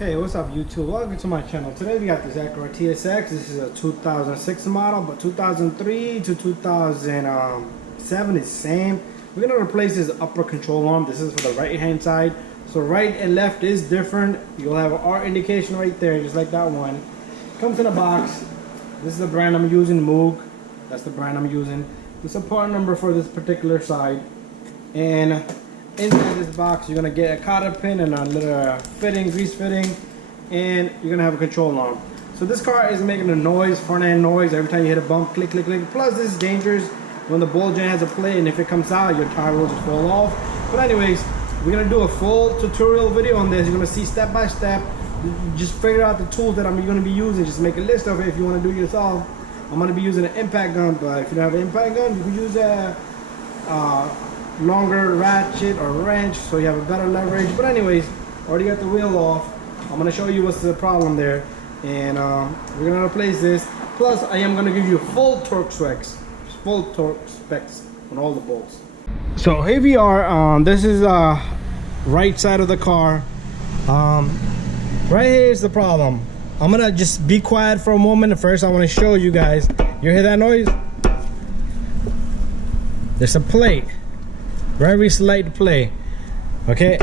Hey, what's up YouTube? Welcome to my channel. Today we got this Acura TSX. This is a 2006 model, but 2003 to 2007 is same. We're gonna replace this upper control arm. This is for the right hand side. So right and left is different. You'll have an R indication right there, just like that one. Comes in a box. This is the brand I'm using, Moog. That's the brand I'm using. This is a part number for this particular side. And inside this box, you're gonna get a cotter pin and a little grease fitting, and you're gonna have a control arm. So this car is making a noise, front end noise, every time you hit a bump, click, click, click. Plus this is dangerous when the ball joint has a play, and if it comes out, your tire will just fall off. But anyways, we're gonna do a full tutorial video on this. You're gonna see step by step. Just figure out the tools that I'm gonna be using. Just make a list of it if you wanna do it yourself. I'm gonna be using an impact gun, but if you don't have an impact gun, you can use a longer ratchet or wrench so you have a better leverage. But anyways, already got the wheel off. I'm going to show you what's the problem there, and we're going to replace this. Plus I am going to give you full torque specs on all the bolts. So here we are. This is right side of the car. Right here is the problem. I'm gonna just be quiet for a moment. First I want to show you guys. You hear that noise? There's a plate. Very slight play. Okay.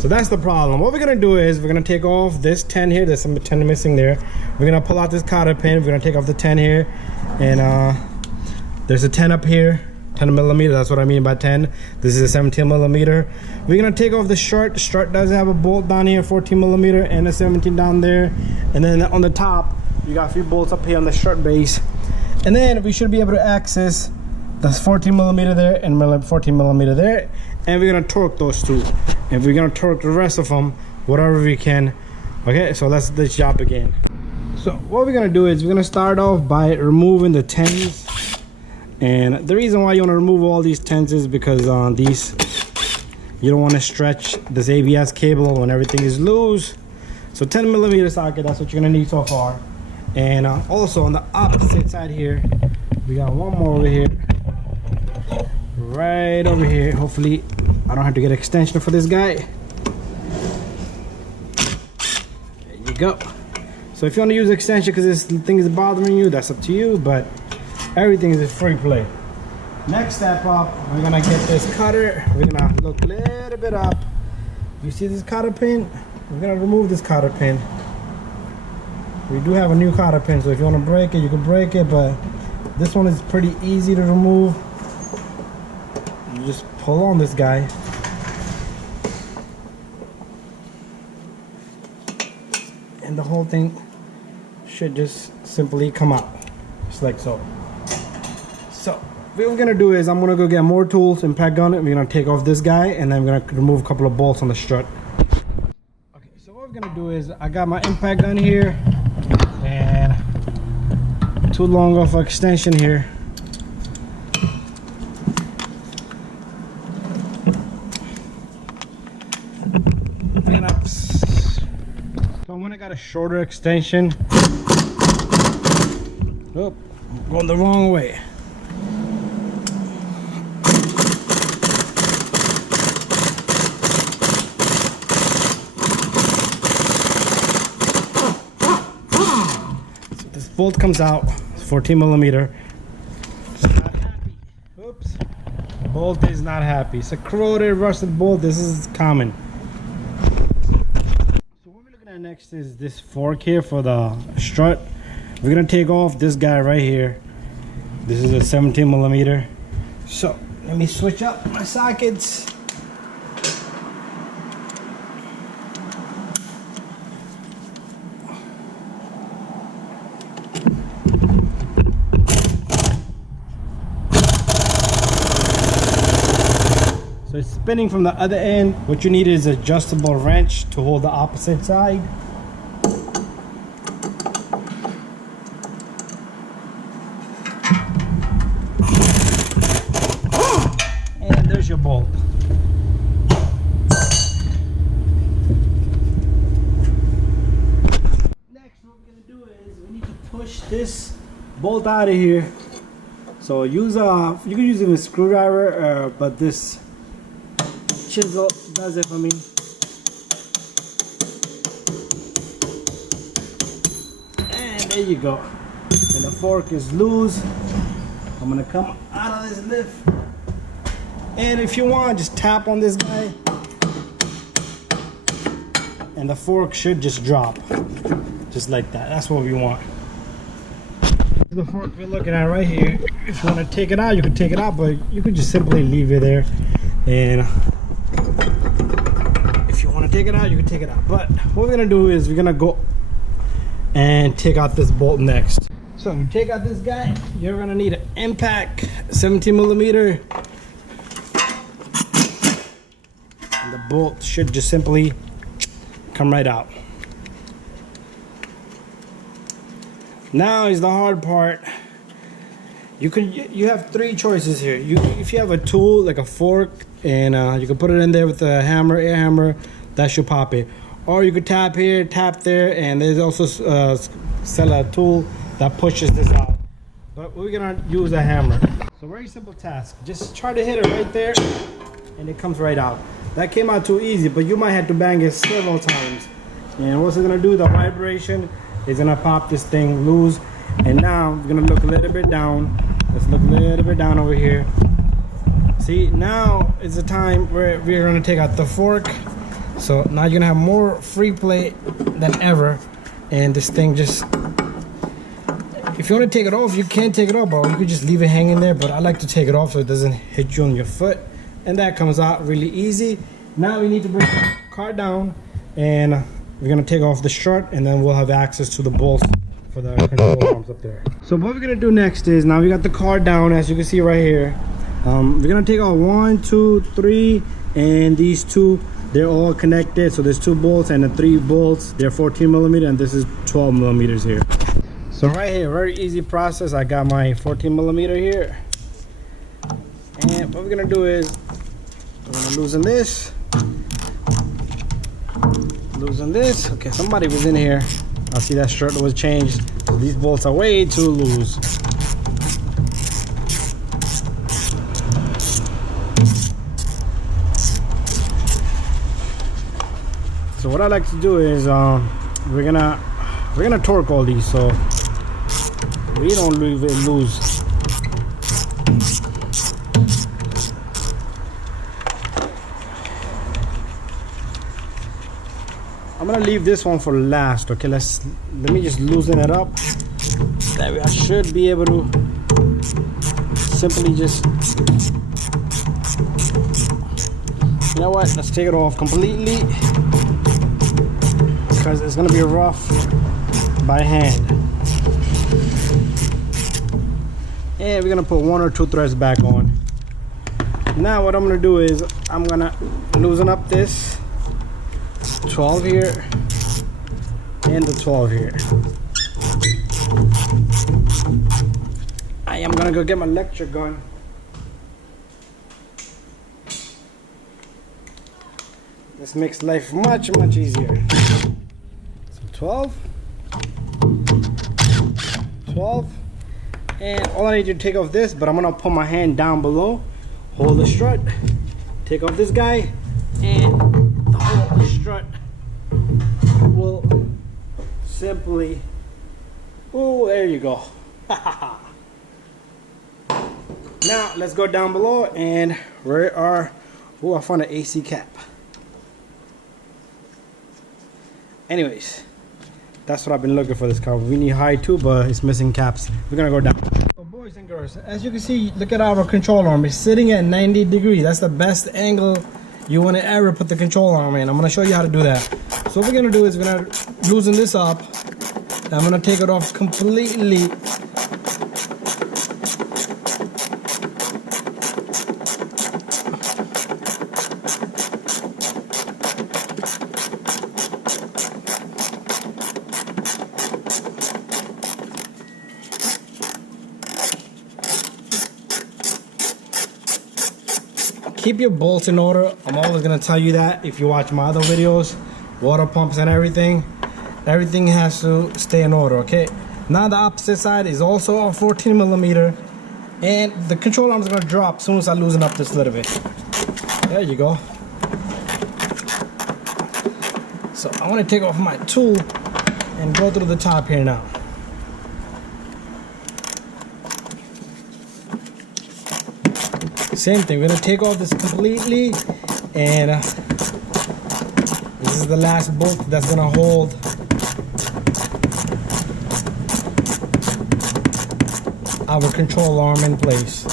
So that's the problem. What we're gonna do is we're gonna take off this 10 here. There's some 10 missing there. We're gonna pull out this cotter pin. We're gonna take off the 10 here, and there's a 10 up here. 10 millimeter, that's what I mean by 10. This is a 17 millimeter. We're gonna take off the strut. The strut does have a bolt down here, 14 millimeter, and a 17 down there. And then on the top, you got a few bolts up here on the strut base. And then we should be able to access the 14 millimeter there and 14 millimeter there. And we're gonna torque those two. And we're gonna torque the rest of them, whatever we can. Okay, so let's job again. So what we're gonna do is we're gonna start off by removing the 10s. And the reason why you want to remove all these 10s is because you don't want to stretch this ABS cable when everything is loose. So 10 millimeter socket, that's what you're going to need so far. And also on the opposite side here, we got one more over here, right over here. Hopefully I don't have to get an extension for this guy. There you go. So if you want to use extension because this thing is bothering you, that's up to you, but everything is a free play. Next step up, we're gonna get this cutter. We're gonna look a little bit up. You see this cotter pin? We're gonna remove this cotter pin. We do have a new cotter pin, so if you wanna break it, you can break it, but this one is pretty easy to remove. You just pull on this guy. And the whole thing should just simply come out, just like so. So what we're gonna do is I'm gonna go get more tools, impact gun it. We're gonna take off this guy, and then we're gonna remove a couple of bolts on the strut. Okay, so what we're gonna do is I got my impact gun here and too long of an extension here. So when I got a shorter extension, oh, I'm going the wrong way. Bolt comes out, it's 14 millimeter. It's not happy. Oops. Bolt is not happy. It's a corroded, rusted bolt. This is common. So what we're looking at next is this fork here for the strut. We're gonna take off this guy right here. This is a 17 millimeter. So let me switch up my sockets. So it's spinning from the other end. What you need is an adjustable wrench to hold the opposite side. And there's your bolt. Next, what we're gonna do is we need to push this bolt out of here So use you can use even a screwdriver, but this chisel does it for me. And there you go. And the fork is loose. I'm gonna come out of this lift. And if you want, just tap on this guy. And the fork should just drop. Just like that. That's what we want. The fork we're looking at right here. If you want to take it out, you can take it out, but you could just simply leave it there. And if you want to take it out, you can take it out. But what we're gonna do is we're gonna go and take out this bolt next. So you take out this guy, you're gonna need an impact 17mm. And the bolt should just simply come right out. Now is the hard part. You have three choices here. If you have a tool like a fork, and you can put it in there with a hammer, air hammer, that should pop it. Or you could tap here, tap there, and there's also sell a tool that pushes this out. But we're gonna use a hammer. So very simple task. Just try to hit it right there, and it comes right out. That came out too easy, but you might have to bang it several times. And what's it gonna do? The vibration is gonna pop this thing loose. And now we're gonna look a little bit down. Let's look a little bit down over here. See, now is the time where we're gonna take out the fork. So now you're gonna have more free play than ever. And this thing just, if you want to take it off, you can take it off, or you could just leave it hanging there. But I like to take it off so it doesn't hit you on your foot. And that comes out really easy. Now we need to bring the car down, and we're gonna take off the strut, and then we'll have access to the bolts for the control arms up there. So what we're gonna do next is, now we got the car down, as you can see right here. We're gonna take out 1, 2, 3, and these two, they're all connected. So there's 2 bolts and the 3 bolts. They're 14mm, and this is 12mm here. So right here, very easy process. I got my 14mm here, and what we're gonna do is we're gonna loosen this. Loosen this. Okay, somebody was in here. I see that strut was changed. So these bolts are way too loose. So what I like to do is we're gonna torque all these so we don't leave it loose. I'm gonna leave this one for last. Okay, let me just loosen it up. That way I should be able to simply just, you know what, let's take it off completely, because it's gonna be rough by hand. And we're gonna put 1 or 2 threads back on. Now what I'm gonna do is I'm gonna loosen up this 12 here and the 12 here. I am gonna go get my electric gun. This makes life much easier. So 12, and all I need to take off this, but I'm gonna put my hand down below, hold the strut, take off this guy, and the whole strut will simply, oh, there you go. Now let's go down below, and where are, oh, I found an AC cap. Anyways, that's what I've been looking for this car. We need high too, but it's missing caps. We're gonna go down. So boys and girls, as you can see, look at our control arm. It's sitting at 90 degrees. That's the best angle you want to ever put the control arm in. I'm gonna show you how to do that. So what we're gonna do is we're gonna loosen this up. I'm gonna take it off completely. Keep your bolts in order. I'm always gonna tell you that if you watch my other videos, water pumps and everything has to stay in order, okay? Now the opposite side is also a 14mm, and the control arm is going to drop as soon as I loosen up this little bit. There you go. So I want to take off my tool and go through the top here now. Same thing, we're going to take off this completely, and this is the last bolt that's going to hold our control arm in place.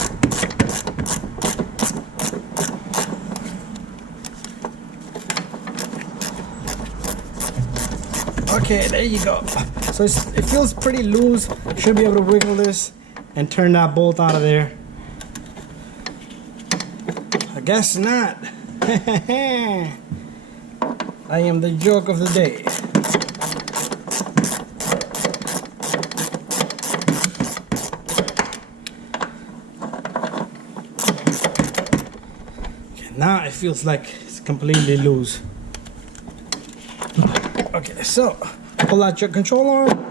Okay, there you go. So it feels pretty loose. Should be able to wiggle this and turn that bolt out of there. I guess not. I am the joke of the day. Okay, now it feels like it's completely loose. Okay, so pull out your control arm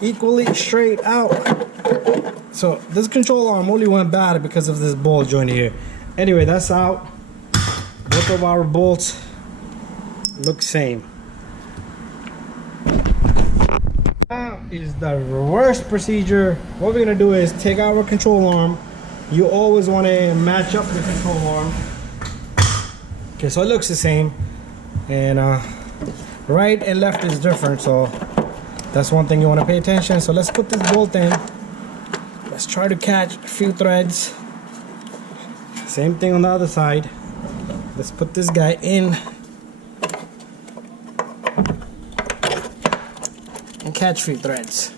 equally straight out. So this control arm only went bad because of this ball joint here. Anyway, that's out. Both of our bolts look same. Now is the reverse procedure. What we're gonna do is take our control arm. You always want to match up the control arm. Okay, so it looks the same, and right and left is different, so that's one thing you want to pay attention. So let's put this bolt in. Let's try to catch a few threads. Same thing on the other side. Let's put this guy in and catch a few threads.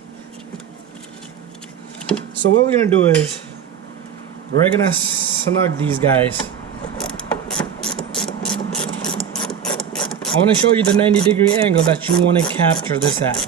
So what we're gonna do is we're gonna snug these guys. I want to show you the 90-degree angle that you want to capture this at.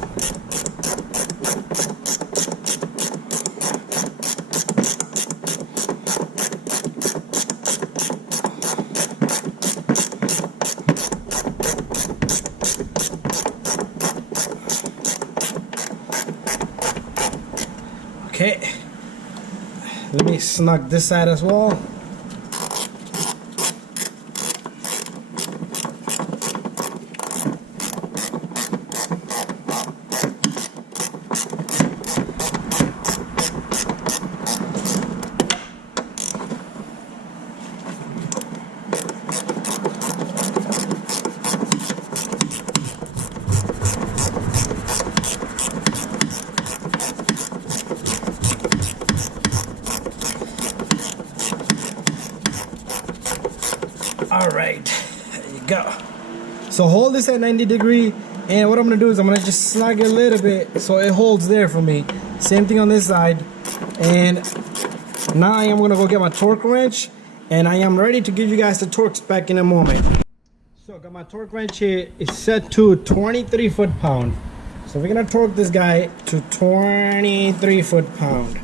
Okay, let me snug this side as well. Alright, there you go. So hold this at 90 degree, and what I'm going to do is I'm going to just snug it a little bit so it holds there for me. Same thing on this side. And now I am going to go get my torque wrench, and I am ready to give you guys the torque spec in a moment. So I got my torque wrench here. It's set to 23 foot-pound. So we're going to torque this guy to 23 foot-pound.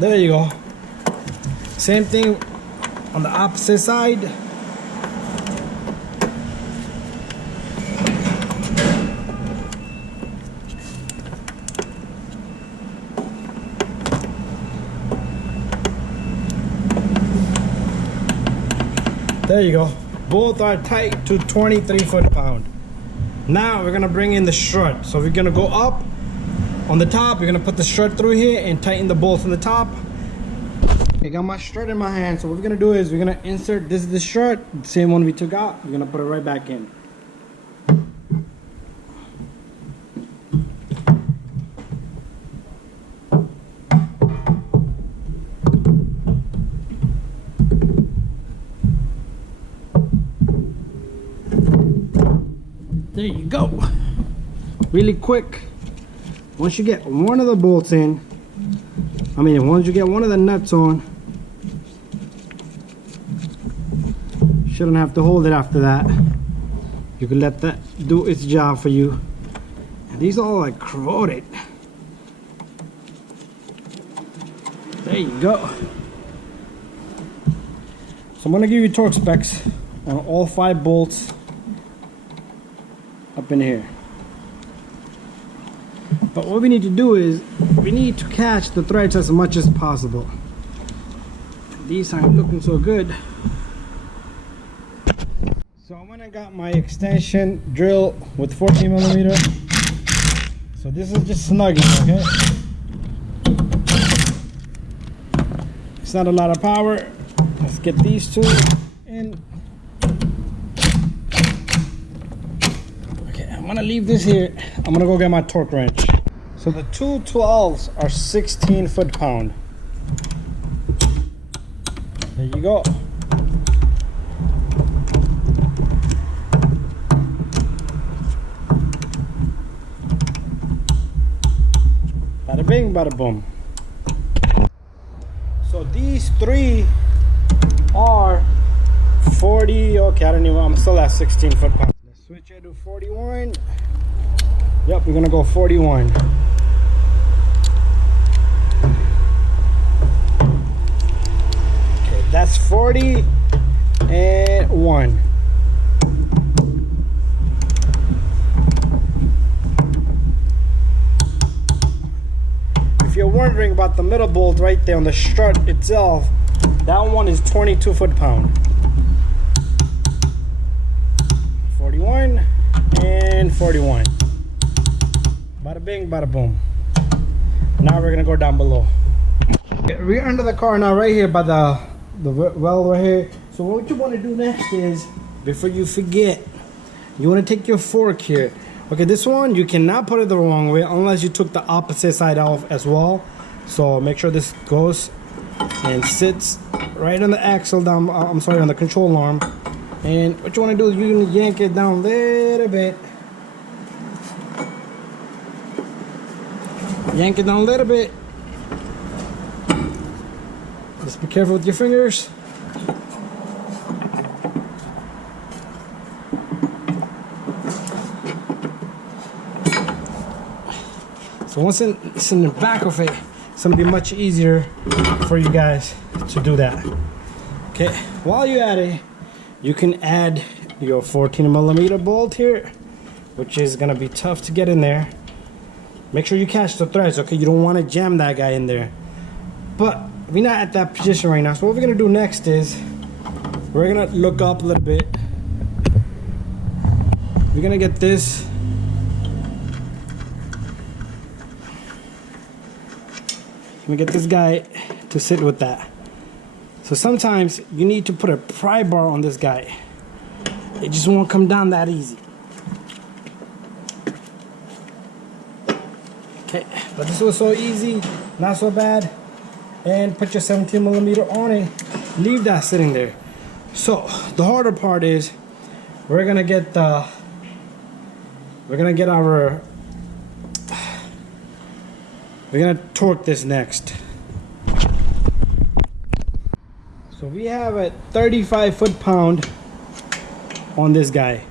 There you go. Same thing on the opposite side. There you go. Both are tight to 23 foot-pound. Now we're gonna bring in the strut. So we're gonna go up. On the top, we're gonna put the strut through here and tighten the bolts on the top. I got my strut in my hand, so what we're gonna do is we're gonna insert this is the strut, the same one we took out. We're gonna put it right back in. There you go. Really quick. Once you get one of the bolts in, once you get one of the nuts on, shouldn't have to hold it after that. You can let that do its job for you. And these are all like corroded. There you go. So I'm gonna give you torque specs on all 5 bolts up in here. But what we need to do is we need to catch the threads as much as possible. These aren't looking so good. So I went and got my extension drill with 14mm. So this is just snugging, okay? It's not a lot of power. Let's get these two in. Okay, I'm gonna leave this here. I'm gonna go get my torque wrench. So the two 12s are 16 foot-pound. There you go. Bada bing, bada boom. So these three are 40. Okay, I don't even. I'm still at 16 foot-pound. Let's switch it to 41. Yep, we're gonna go 41. Okay, that's 40 and 1. If you're wondering about the middle bolt right there on the strut itself, that one is 22 foot-pound. 41 and 41. Bada bing, bada boom. Now we're gonna go down below. We're under the car now, right here by the well right here. So what you want to do next is, before you forget, you want to take your fork here. Okay, this one you cannot put it the wrong way unless you took the opposite side off as well. So make sure this goes and sits right on the axle down. I'm sorry, on the control arm. And what you want to do is you can yank it down a little bit. Yank it down a little bit. Just be careful with your fingers. So once it's in the back of it, it's gonna be much easier for you guys to do that. Okay, while you're at it, you can add your 14mm bolt here, which is gonna be tough to get in there. Make sure you catch the threads, okay? You don't want to jam that guy in there. But we're not at that position right now. So what we're gonna do next is we're gonna look up a little bit. We're gonna get this. Let me get this guy to sit with that. So sometimes you need to put a pry bar on this guy. It just won't come down that easy. Okay, but this was so easy, not so bad. And put your 17mm on it. Leave that sitting there. So the harder part is we're gonna get our we're gonna torque this next. So we have a 35 foot-pound on this guy.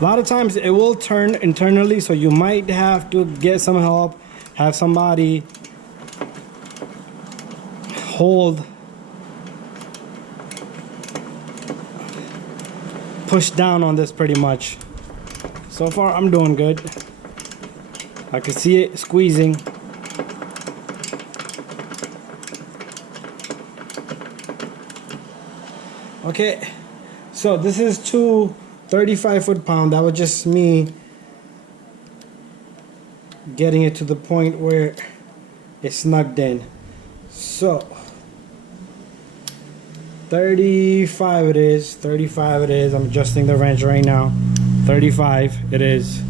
A lot of times it will turn internally, so you might have to get some help, have somebody hold, push down on this pretty much. So far I'm doing good. I can see it squeezing. Okay, so this is two 35 foot-pound. That was just me getting it to the point where it's snugged in. So 35 it is. 35 it is. I'm adjusting the wrench right now. 35 it is.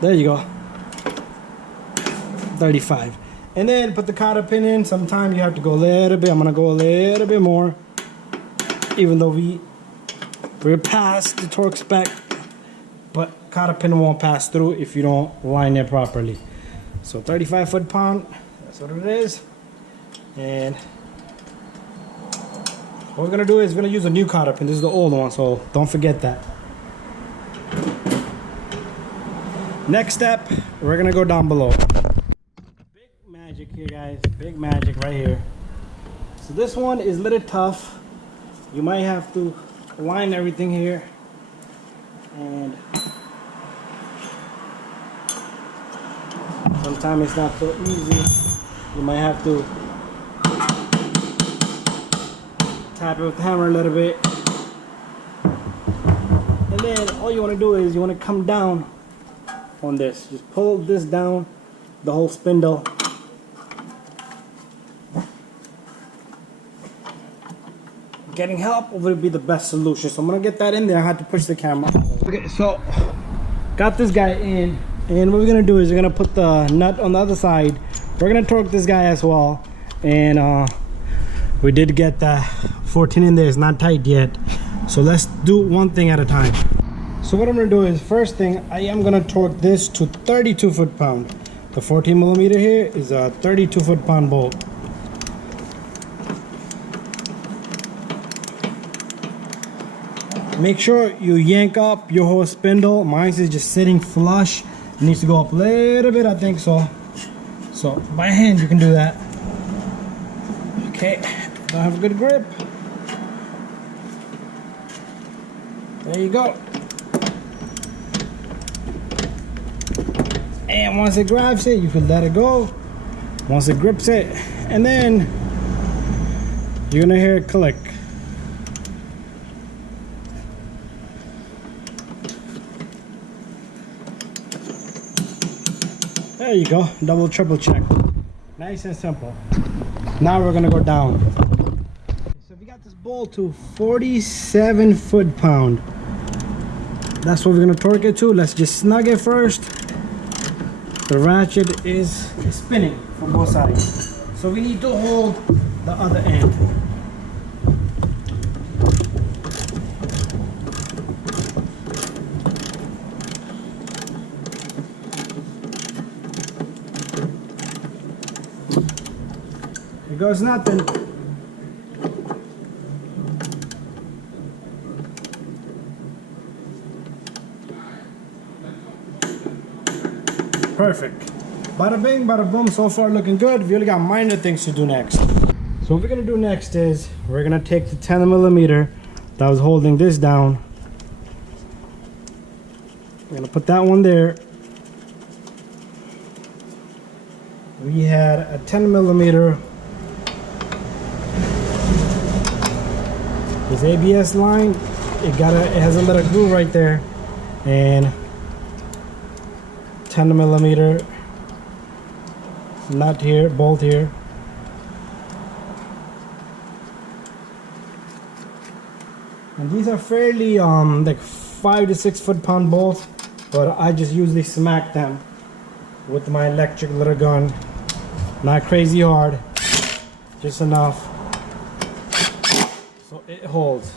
There you go. 35. And then put the cotter pin in. Sometimes you have to go a little bit. I'm gonna go a little bit more, even though we're past the torque spec, but cotter pin won't pass through if you don't line it properly. So 35 foot-pound, that's what it is. And what we're gonna do is we're gonna use a new cotter pin. This is the old one, so don't forget that. Next step, we're gonna go down below. Big magic here, guys. Big magic right here. So this one is a little tough. you might have to align everything here, and sometimes it's not so easy. You might have to tap it with the hammer a little bit, and then all you want to do is you want to come down on this. Just pull this down, the whole spindle. Getting help would be the best solution. So I'm gonna get that in there. I had to push the camera. Okay, so got this guy in, and what we're gonna do is we're gonna put the nut on the other side. We're gonna torque this guy as well, and we did get the 14 in there. It's not tight yet, so let's do one thing at a time. So what I'm gonna do is, first thing, I am gonna torque this to 32 foot-pound. The 14 millimeter here is a 32 foot-pound bolt. Make sure you yank up your whole spindle. Mine is just sitting flush. It needs to go up a little bit, I think so. So by hand you can do that. Okay, don't have a good grip. There you go. And once it grabs it, you can let it go. Once it grips it, and then you're gonna hear it click. There you go, double, triple check. Nice and simple. Now we're gonna go down. So we got this bolt to 47 foot-pound. That's what we're gonna torque it to. Let's just snug it first. The ratchet is spinning from both sides. So we need to hold the other end. Here goes nothing. Perfect. Bada bing, bada boom. So far looking good. We only got minor things to do next. So what we're gonna do next is we're gonna take the 10 millimeter that was holding this down. We're gonna put that one there. We had a 10 millimeter. This ABS line, it has a little groove right there, and 10 millimeter nut here, bolt here. And these are fairly like 5 to 6 foot-pound bolts, but I just usually smack them with my electric little gun. Not crazy hard, just enough so it holds.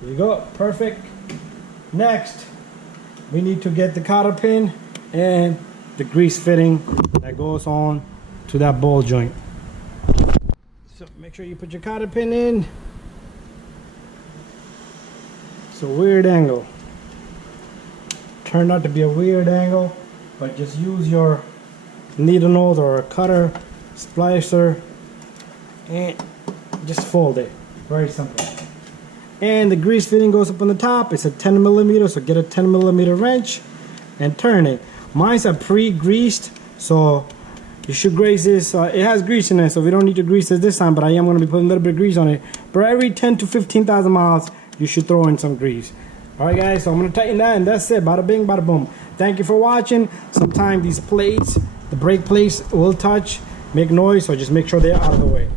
There you go, perfect. Next, we need to get the cotter pin and the grease fitting that goes on to that ball joint. So make sure you put your cotter pin in. It's a weird angle. Turned out to be a weird angle, but just use your needle nose or a cutter, splicer, and just fold it. Very simple. And the grease fitting goes up on the top. It's a 10 millimeter, so get a 10 millimeter wrench and turn it. Mine's are pre-greased, so you should grease this. It has grease in it, so we don't need to grease it this time, but I am going to be putting a little bit of grease on it. For every 10 to 15,000 miles, you should throw in some grease. Alright guys, so I'm going to tighten that, and that's it. Bada bing, bada boom. Thank you for watching. Sometimes these plates, the brake plates will touch, make noise, so just make sure they're out of the way.